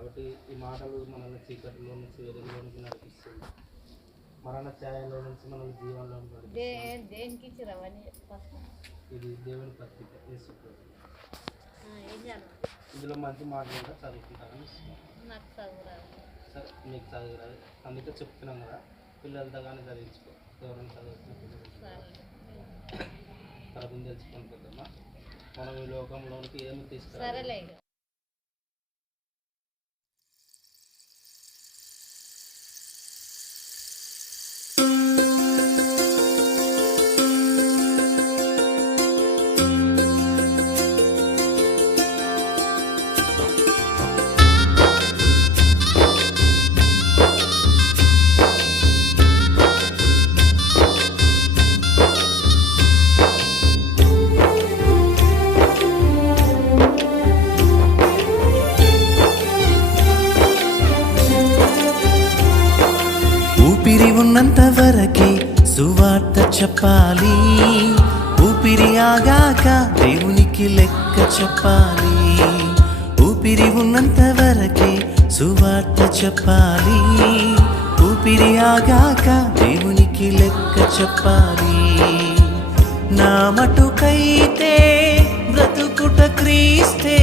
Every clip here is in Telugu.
కాబట్టి ఈ మాటలు మనల్ని చీకటిలో నుంచి వెలుగులోనికి నడిపిస్తుంది మరణ ఛాయలో నుంచి మనల్ని జీవనంలో దేనికి ఇది దేవుని పత్రిక ఇందులో మంచి మాటలు కూడా చదువుకుంటారని సరే మీకు చదువు రాదు అందుకే చెప్తున్నాం కదా పిల్లలతో కానీ చదివించుకో. ఎవరైనా చదువుతున్న పిల్లలు తెలుసుకొని పోతామా మనం ఈ లోకంలోనికి ఏమి తీసుకురా ఉన్నంత వరకే సువార్త చెప్పాలి. ఊపిరి ఆగాక దేవునికి లెక్క చెప్పాలి. ఊపిరి ఉన్నంత వరకే సువార్త చెప్పాలి. ఊపిరి ఆగాక దేవునికి లెక్క చెప్పాలి. నా మటుకైతే బ్రతుకుట క్రీస్తే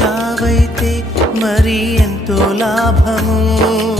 చావైతే మరి ఎంతో లాభము.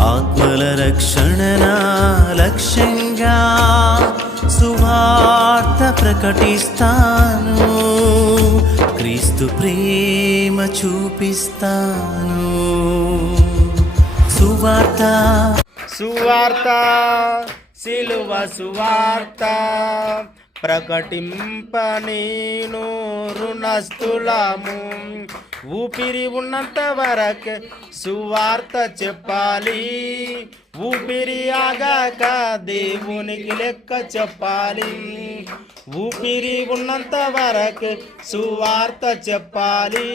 ఆత్మల రక్షణ లక్ష్యంగా సువార్త ప్రకటిస్తాను. క్రీస్తు ప్రేమ చూపిస్తాను. సువార్త. సువార్త. సిలువ సువార్త. ప్రకటింప నేను రుణస్థులము. ఊపిరి ఉన్నంత వరకు సువార్త చెప్పాలి. ఊపిరి ఆగాక దేవునికి లెక్క చెప్పాలి. ఊపిరి ఉన్నంత వరకు సువార్త చెప్పాలి.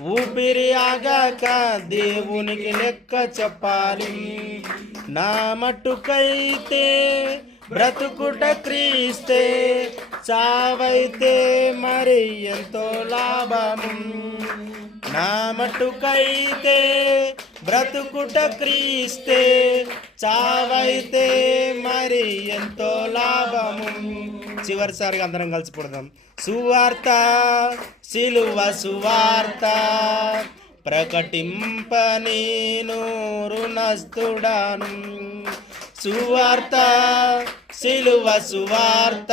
ఊపిరి ఆగాక దేవునికి లెక్క చెప్పాలి. నా మట్టుకైతే బ్రతుకుట క్రీస్తే చావైతే మరి ఎంతో లాభము. నా మటుకైతే బ్రతుకుట క్రీస్తే చావైతే మరి ఎంతో లాభము. చివరిసారిగా అందరం కలిసి పుడదాం. సువార్త సిలువ సువార్త ప్రకటింప నేను రుణస్తుడాను సువార్త సిలువ సువార్త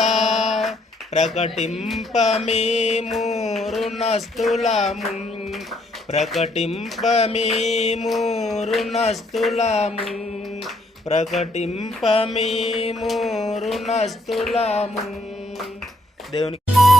ప్రకటింప మేము రుణస్థులము ప్రకటింప మేము రుణస్థులము ప్రకటింప మేము రుణస్థులము దేవునికి